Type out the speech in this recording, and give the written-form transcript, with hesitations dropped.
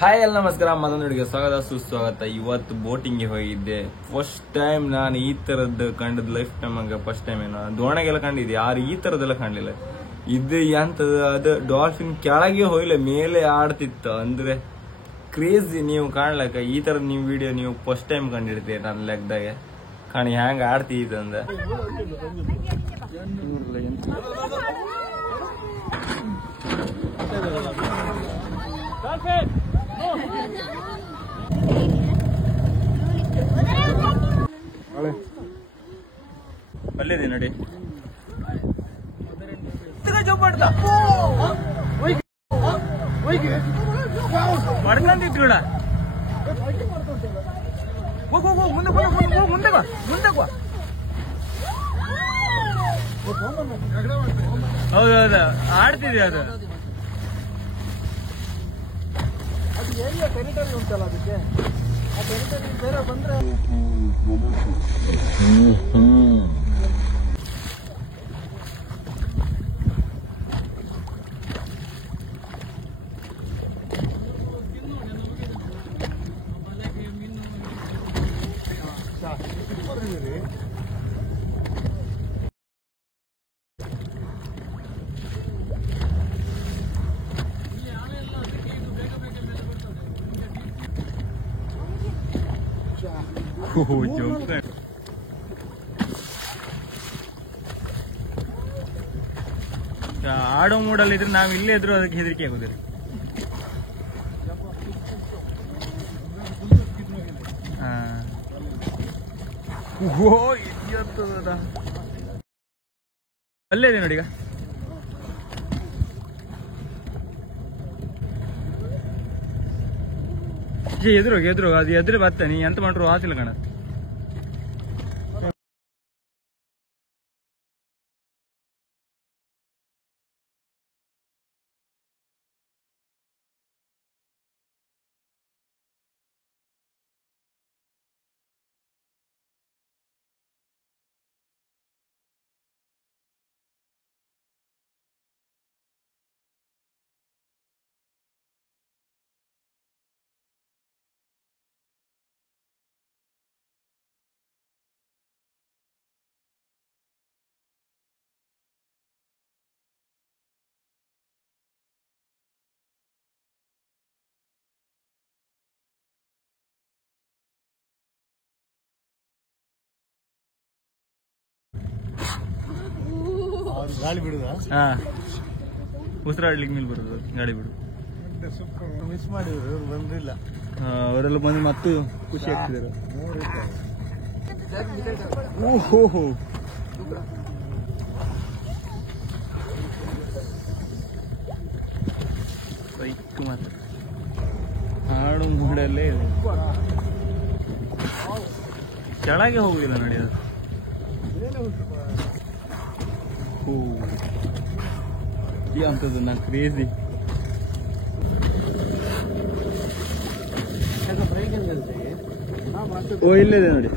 Hi ಎಲ್ಲ ನಮಸ್ಕಾರ, ಮತ್ತೊಂದು ವಿಡಿಯೋಗೆ ಸ್ವಾಗತ ಸುಸ್ವಾಗತ. ಇವತ್ತು ಬೋಟಿಂಗ್ಗೆ ಹೋಗಿದ್ದೆ. ಫಸ್ಟ್ ಟೈಮ್ ನಾನು ಈ ತರದ್ದು ಕಂಡದ್ ಲೈಫ್ ಟೈಮ್ ಹಂಗ ಫಸ್ಟ್ ಟೈಮ್. ಏನೋ ದೋಣಿಗೆಲ್ಲ ಕಂಡಿದ್ದೆ, ಯಾರು ಈ ತರದೆಲ್ಲ ಕಾಣಲಿಲ್ಲ. ಇದು ಎಂತದ ಅದು ಡಾಲ್ಫಿನ್ ಕೆಳಗೆ ಹೋಗಿಲ್ಲ, ಮೇಲೆ ಆಡ್ತಿತ್ತು. ಅಂದ್ರೆ ಕ್ರೇಜಿ. ನೀವು ಕಾಣ್ಲಕ್ಕ ಈ ತರದ ನೀವು ವಿಡಿಯೋ ನೀವು ಫಸ್ಟ್ ಟೈಮ್ ಕಂಡಿಡ್ತೀರಿ ನನ್ನ ಲೆಕ್ಕದಾಗೆ. ಕಾಣಿ ಹ್ಯಾಂಗ ಆಡ್ತಿದ್ದಂದ. ಅಲ್ಲಿದೆ ನೋಡಿ, ಮಡ್ಕೊಂಡಿದ್ರುಡ ಮುಂದೆ ಹೌದೌದು ಆಡ್ತಿದ್ದೆ. ಅದು ಏರಿಯಾ ಟೆರಿಟರಿ ಉಂಟಲ್ಲ, ಅದಕ್ಕೆ ಆ ಟೆರಿಟರಿ ಬೇರೆ ಬಂದ್ರೆ ಆಡೋ ಮೂಡಲ್ಲಿ ಇದ್ರೆ ನಾವ್ ಇಲ್ಲೇ ಇದ್ರು ಅದಕ್ಕೆ ಹೆದರಿಕೆ ಆಗುದಿಲ್ಲ. ಅಲ್ಲೇ ಇದೆ ನೋಡಿ. ಈಗ ಎದುರು ಅದು ಎದುರು ಬರ್ತಾ, ನೀ ಎಂತ ಮಾಡ್ರು ಆತಿಲ್ಲ ಕಣ. ಗಾಳಿ ಬಿಡುದ, ಉಸಿರಾಡ್ಲಿಕ್ಕೆ ಮೇಲೆ ಬರುದು ಗಾಳಿ ಬಿಡು. ಮಿಸ್ ಮಾಡಿದ್ರು, ಬಂದಿಲ್ಲ. ಅವರೆಲ್ಲ ಬಂದು ಮತ್ತು ಖುಷಿ ಆಗ್ತಿದ್ದಾರೆ. ಓಹೋ, ಬೈಕ್ ಮಾತ್ರ ಹಾಡು ಮೂಡಲ್ಲೇ ಇದೆ. ಕೆಳಗೆ ಹೋಗುದಿಲ್ಲ ನೋಡಿ ಅದು. ಅಂತದ್ದು ನಾ ಕ್ರೇಜಿ. ಓ ಇಲ್ಲಿದೆ ನೋಡಿ.